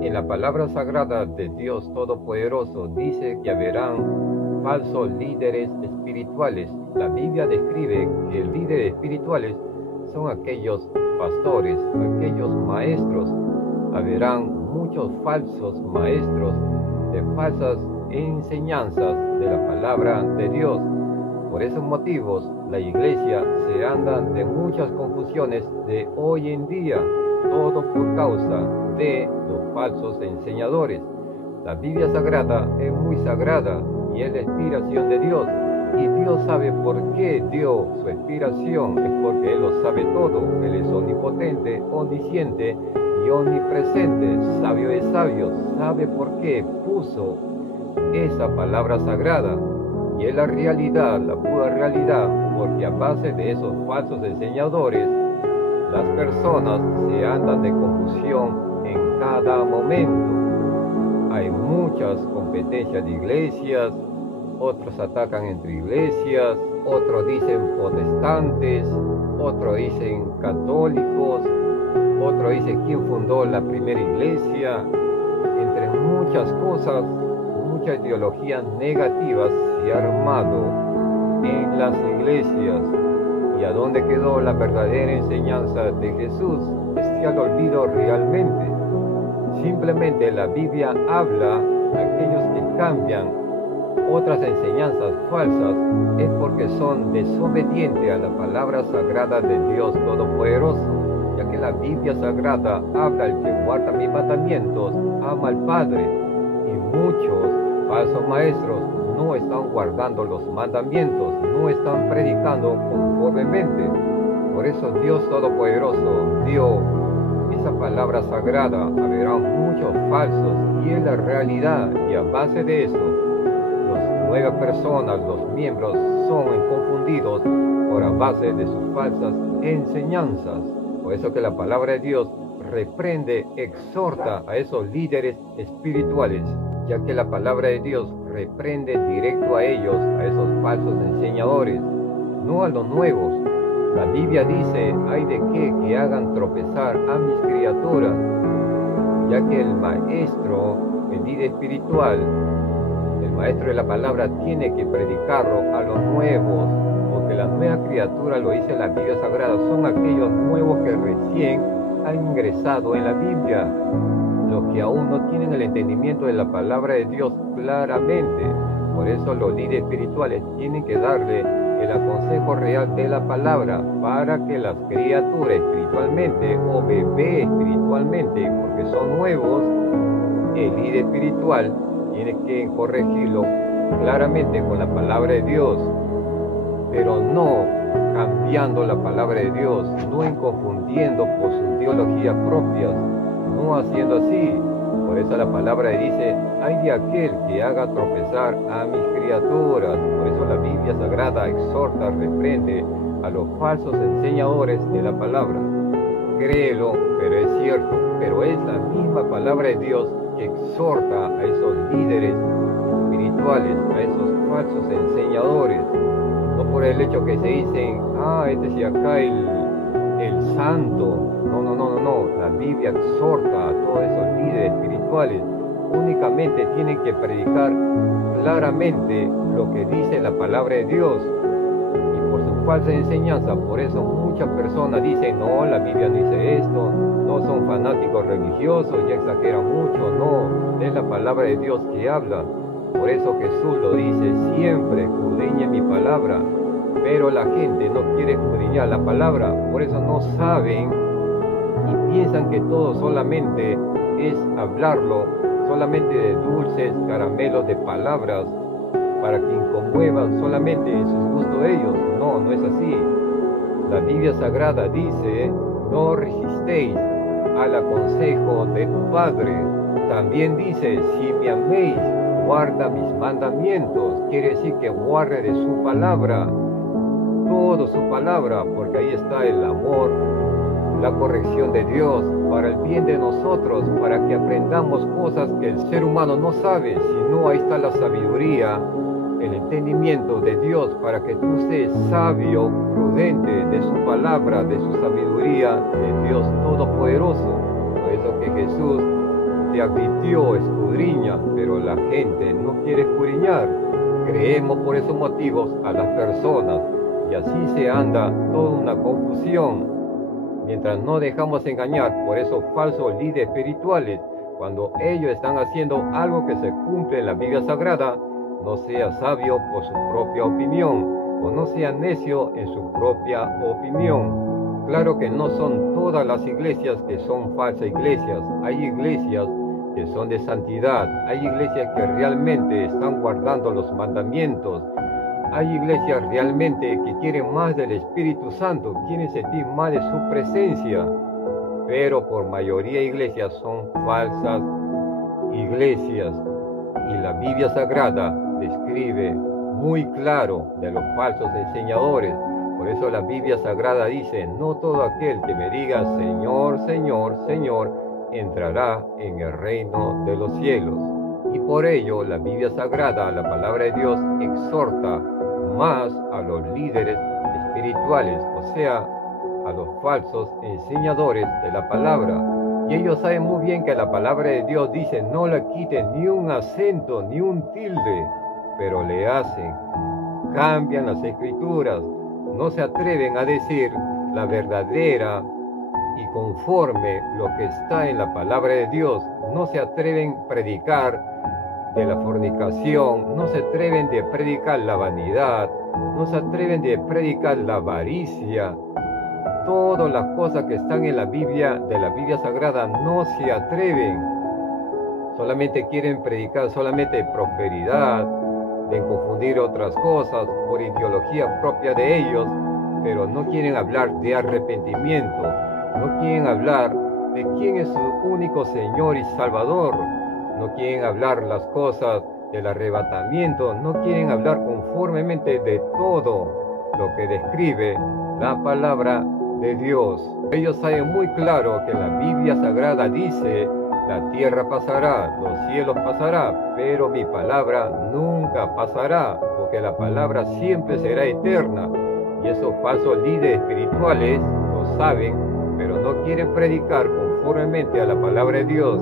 En la palabra sagrada de Dios Todopoderoso dice que haberán falsos líderes espirituales. La Biblia describe que los líderes espirituales son aquellos pastores, aquellos maestros. Haberán muchos falsos maestros de falsas enseñanzas de la palabra de Dios. Por esos motivos, la iglesia se anda de muchas confusiones de hoy en día, todo por causa de los falsos enseñadores. La Biblia Sagrada es muy sagrada y es la inspiración de Dios. Y Dios sabe por qué dio su inspiración, es porque Él lo sabe todo. Él es omnipotente, omnisciente y omnipresente, sabio de sabios. Sabe por qué puso esa palabra sagrada. Y es la realidad, la pura realidad, porque a base de esos falsos enseñadores, las personas se andan de confusión en cada momento. Hay muchas competencias de iglesias, otros atacan entre iglesias, otros dicen protestantes, otros dicen católicos, otros dicen quién fundó la primera iglesia. Entre muchas cosas, muchas ideologías negativas se han armado en las iglesias. ¿Y a dónde quedó la verdadera enseñanza de Jesús? Se ha olvidado realmente. Simplemente la Biblia habla a aquellos que cambian otras enseñanzas falsas, es porque son desobedientes a la palabra sagrada de Dios Todopoderoso, ya que la Biblia Sagrada habla: el que guarda mis mandamientos ama al Padre. Y muchos falsos maestros no están guardando los mandamientos, no están predicando conformemente. Por eso Dios Todopoderoso dio esa palabra sagrada. Habrá muchos falsos y es la realidad, y a base de eso las nuevas personas, los miembros son confundidos por a base de sus falsas enseñanzas. Por eso que la palabra de Dios reprende, exhorta a esos líderes espirituales, ya que la palabra de Dios reprende directo a ellos, a esos falsos enseñadores, no a los nuevos. La Biblia dice: hay de qué que hagan tropezar a mis criaturas, ya que el maestro, el líder espiritual, el maestro de la palabra tiene que predicarlo a los nuevos, porque la nueva criatura, lo dice la Biblia Sagrada, son aquellos nuevos que recién han ingresado en la Biblia, los que aún no tienen el entendimiento de la palabra de Dios claramente. Por eso los líderes espirituales tienen que darle el consejo real de la palabra, para que las criaturas espiritualmente o bebés espiritualmente, porque son nuevos, el líder espiritual tiene que corregirlo claramente con la palabra de Dios, pero no cambiando la palabra de Dios, no confundiendo por sus teologías propias, no haciendo así. Por eso la palabra dice: hay de aquel que haga tropezar a mis criaturas. Por eso la Biblia Sagrada exhorta, reprende a los falsos enseñadores de la palabra. Créelo, pero es cierto, pero es la misma palabra de Dios que exhorta a esos líderes espirituales, a esos falsos enseñadores. No por el hecho que se dicen: este es acá el santo. No. La Biblia exhorta a todos esos líderes espirituales. Únicamente tienen que predicar claramente lo que dice la palabra de Dios. Y por su falsa enseñanza, por eso muchas personas dicen: no, la Biblia no dice esto, no, son fanáticos religiosos, ya exageran mucho. No, es la palabra de Dios que habla. Por eso Jesús lo dice siempre: escudriñe mi palabra. Pero la gente no quiere escudriñar la palabra, por eso no saben y piensan que todo solamente es hablarlo, solamente de dulces caramelos de palabras, para que conmuevan solamente en sus gustos de ellos. No es así. La Biblia Sagrada dice: no resistéis al consejo de tu Padre. También dice: si me améis, guarda mis mandamientos. Quiere decir que guarde de su palabra, toda su palabra, porque ahí está el amor, la corrección de Dios para el bien de nosotros, para que aprendamos cosas que el ser humano no sabe, sino ahí está la sabiduría, el entendimiento de Dios, para que tú seas sabio, prudente de su palabra, de su sabiduría, de Dios Todopoderoso. Por eso que Jesús te advirtió, escudriña, pero la gente no quiere escudriñar. Creemos por esos motivos a las personas y así se anda toda una confusión. Mientras no dejamos engañar por esos falsos líderes espirituales, cuando ellos están haciendo algo que se cumple en la Biblia Sagrada, no sea sabio por su propia opinión o no sea necio en su propia opinión. Claro que no son todas las iglesias que son falsas iglesias. Hay iglesias que son de santidad, hay iglesias que realmente están guardando los mandamientos, hay iglesias realmente que quieren más del Espíritu Santo, quieren sentir más de su presencia, pero por mayoría iglesias son falsas iglesias. Y la Biblia Sagrada describe muy claro de los falsos enseñadores. Por eso la Biblia Sagrada dice, no todo aquel que me diga Señor, Señor, Señor, entrará en el reino de los cielos. Y por ello la Biblia Sagrada, la palabra de Dios, exhorta más a los líderes espirituales, o sea, a los falsos enseñadores de la palabra. Y ellos saben muy bien que la palabra de Dios dice, no le quiten ni un acento, ni un tilde, pero le hacen, cambian las escrituras, no se atreven a decir la verdadera y conforme lo que está en la palabra de Dios, no se atreven a predicar de la fornicación, no se atreven de predicar la vanidad, no se atreven de predicar la avaricia. Todas las cosas que están en la Biblia, de la Biblia Sagrada, no se atreven. Solamente quieren predicar solamente prosperidad, de confundir otras cosas por ideología propia de ellos, pero no quieren hablar de arrepentimiento, no quieren hablar de quién es su único Señor y Salvador, no quieren hablar las cosas del arrebatamiento, no quieren hablar conformemente de todo lo que describe la palabra de Dios. Ellos saben muy claro que la Biblia Sagrada dice, la tierra pasará, los cielos pasarán, pero mi palabra nunca pasará, porque la palabra siempre será eterna. Y esos falsos líderes espirituales lo saben, pero no quieren predicar conformemente a la palabra de Dios.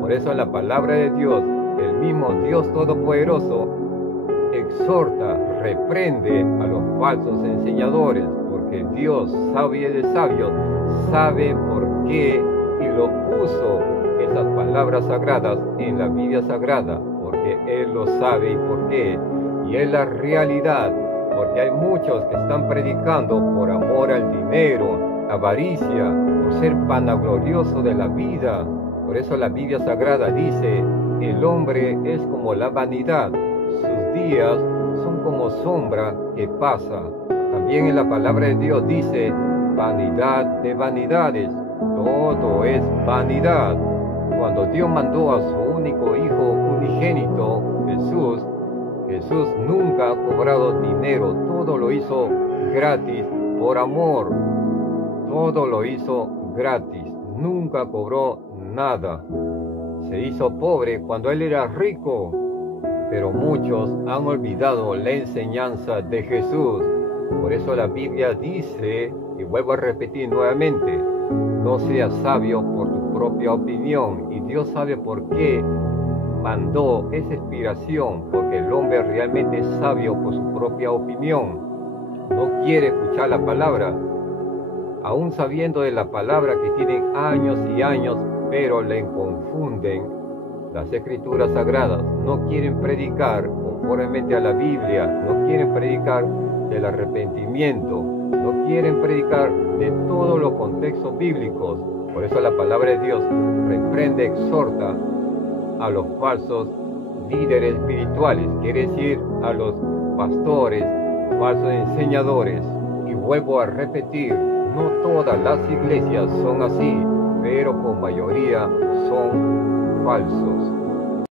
Por eso la palabra de Dios, el mismo Dios Todopoderoso, exhorta, reprende a los falsos enseñadores, porque Dios, sabio de sabios, sabe por qué y lo puso esas palabras sagradas en la Biblia Sagrada, porque Él lo sabe y por qué, y es la realidad, porque hay muchos que están predicando por amor al dinero, avaricia, por ser vanaglorioso de la vida. Por eso la Biblia Sagrada dice, el hombre es como la vanidad, sus días son como sombra que pasa. También en la palabra de Dios dice, vanidad de vanidades, todo es vanidad. Cuando Dios mandó a su único Hijo unigénito, Jesús nunca ha cobrado dinero, todo lo hizo gratis por amor, todo lo hizo gratis, nunca cobró nada. Se hizo pobre cuando Él era rico, pero muchos han olvidado la enseñanza de Jesús. Por eso la Biblia dice, y vuelvo a repetir nuevamente, no seas sabio por tu propia opinión. Y Dios sabe por qué mandó esa inspiración, porque el hombre realmente es sabio por su propia opinión. No quiere escuchar la palabra, aún sabiendo de la palabra que tienen años y años, pero le confunden las escrituras sagradas. No quieren predicar conformemente a la Biblia, no quieren predicar del arrepentimiento, no quieren predicar de todos los contextos bíblicos. Por eso la palabra de Dios reprende, exhorta a los falsos líderes espirituales, quiere decir a los pastores, falsos enseñadores. Y vuelvo a repetir, no todas las iglesias son así, pero con mayoría son falsos.